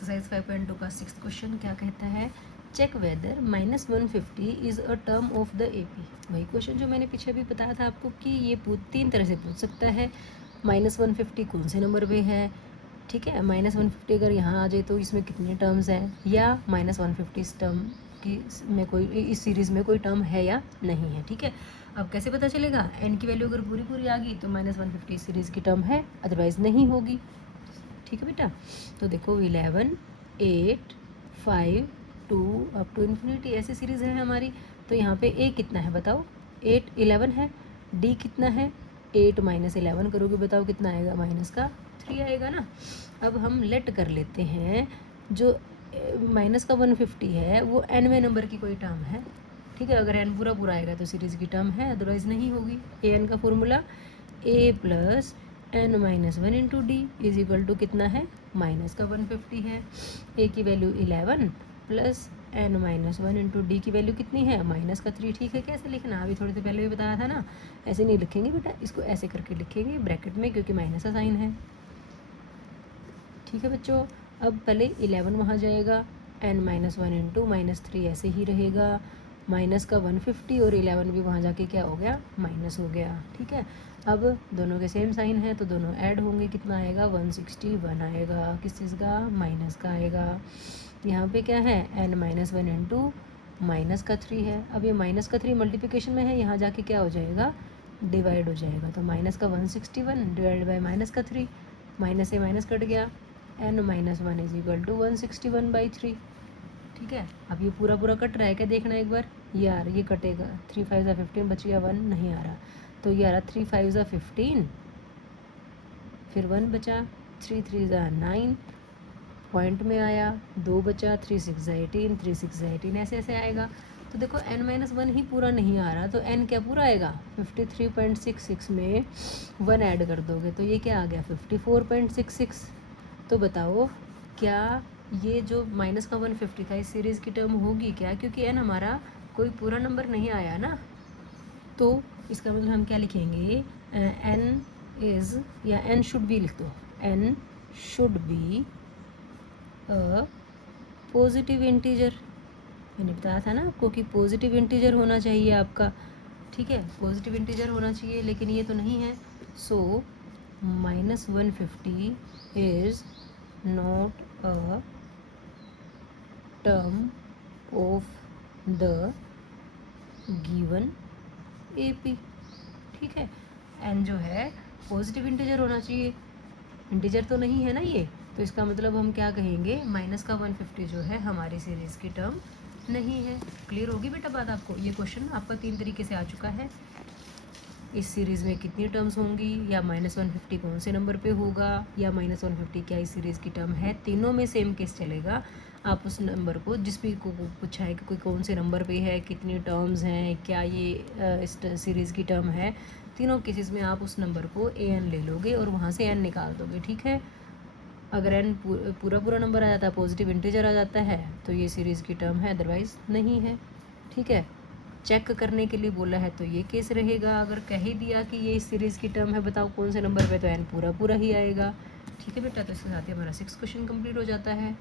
Exercise 5.2 का 6th question क्या कहता है, check whether -150 is a term of the AP. वही क्वेश्चन जो मैंने पीछे भी बताया था आपको कि ये तीन तरह से पूछ सकता है। -150 कौन से नंबर पे है, ठीक है। -150 अगर यहाँ आ जाए तो इसमें कितने टर्म्स हैं, या -150 इस टर्म की में कोई इस सीरीज़ में कोई टर्म है या नहीं है, ठीक है। अब कैसे पता चलेगा, एन की वैल्यू अगर पूरी पूरी आ गई तो -150 इस सीरीज़ की टर्म है, अदरवाइज़ नहीं होगी, ठीक है बेटा। तो देखो 11, 8, 5, 2 अप टू इन्फिनिटी ऐसी सीरीज़ है हमारी। तो यहाँ पे ए कितना है बताओ, 8, 11 है। डी कितना है, 8 - 11 करोगे बताओ कितना आएगा, -3 आएगा ना। अब हम लेट कर लेते हैं जो माइनस का 150 है वो एनवें नंबर की कोई टर्म है, ठीक है। अगर एन पूरा पूरा आएगा तो सीरीज़ की टर्म है, अदरवाइज़ नहीं होगी। ए एन का formula A plus n - 1 into D is equal to कितना है, माइनस का 150 है। ए की value 11 plus n - 1 into D की वैल्यू कितनी है, -3, ठीक है। कैसे लिखना, अभी थोड़ी देर पहले भी बताया था ना, ऐसे नहीं लिखेंगे बेटा, इसको ऐसे करके लिखेंगे ब्रैकेट में, क्योंकि माइनस का साइन है, ठीक है बच्चों। अब पहले 11 वहाँ जाएगा, n - 1 इंटू -3 ऐसे ही रहेगा, माइनस का 150 और 11 भी वहाँ जाके क्या हो गया, माइनस हो गया, ठीक है। अब दोनों के सेम साइन है तो दोनों ऐड होंगे, कितना आएगा, 161 आएगा, किस चीज़ का, माइनस का आएगा। यहाँ पे क्या है, n - 1 इंटू -3 है। अब ये -3 मल्टीप्लिकेशन में है, यहाँ जाके क्या हो जाएगा, डिवाइड हो जाएगा। तो माइनस का 161 डिवाइड बाई -3, माइनस से माइनस कट गया, n - 1 इज इक्वल टू 161/3, ठीक है। अब ये पूरा पूरा कट रहा है क्या, देखना एक बार, यार ये कटेगा, 3 5 15 बच गया, 1 नहीं आ रहा, तो ये आ रहा 3 5 15, फिर 1 बचा, 3 3 9 पॉइंट में आया, 2 बचा, 3 6 18, 3 6 18 ऐसे ऐसे आएगा। तो देखो n - 1 ही पूरा नहीं आ रहा, तो n क्या पूरा आएगा, 53.66 में 1 ऐड कर दोगे तो ये क्या आ गया, 54.66। तो बताओ क्या ये जो माइनस का 150 था इस सीरीज़ की टर्म होगी क्या, क्योंकि n हमारा कोई पूरा नंबर नहीं आया ना। तो इसका मतलब हम क्या लिखेंगे, n इज़, या n शुड बी लिख दो, n should be a positive integer. मैंने बताया था ना आपको कि पॉजिटिव इंटीजर होना चाहिए आपका, ठीक है, पॉजिटिव इंटीजर होना चाहिए, लेकिन ये तो नहीं है। सो -150 is not a term of the given AP, ठीक है। एन जो है पॉजिटिव इंटीजर होना चाहिए, इंटीजर तो नहीं है ना ये, तो इसका मतलब हम क्या कहेंगे, माइनस का 150 जो है हमारी सीरीज़ की टर्म नहीं है। क्लियर होगी बेटा बात आपको। ये क्वेश्चन आपका 3 तरीके से आ चुका है, इस सीरीज़ में कितनी टर्म्स होंगी, या -150 कौन से नंबर पे होगा, या -150 क्या इस सीरीज़ की टर्म है। तीनों में सेम केस चलेगा, आप उस नंबर को जिस भी को पूछा है कि कोई कौन से नंबर पे है, कितनी टर्म्स हैं, क्या ये इस सीरीज़ की टर्म है, तीनों केसेस में आप उस नंबर को an ले लोगे और वहाँ से n निकाल दोगे, ठीक है। अगर n पूरा पूरा नंबर आ जाता है, पॉजिटिव इंटीजर आ जाता है, तो ये सीरीज़ की टर्म है, अदरवाइज़ नहीं है, ठीक है। चेक करने के लिए बोला है तो ये केस रहेगा, अगर कह ही दिया कि ये इस सीरीज़ की टर्म है, बताओ कौन से नंबर पे, तो n पूरा पूरा ही आएगा, ठीक है बेटा। तो इसके साथ ही हमारा 6th क्वेश्चन कंप्लीट हो जाता है।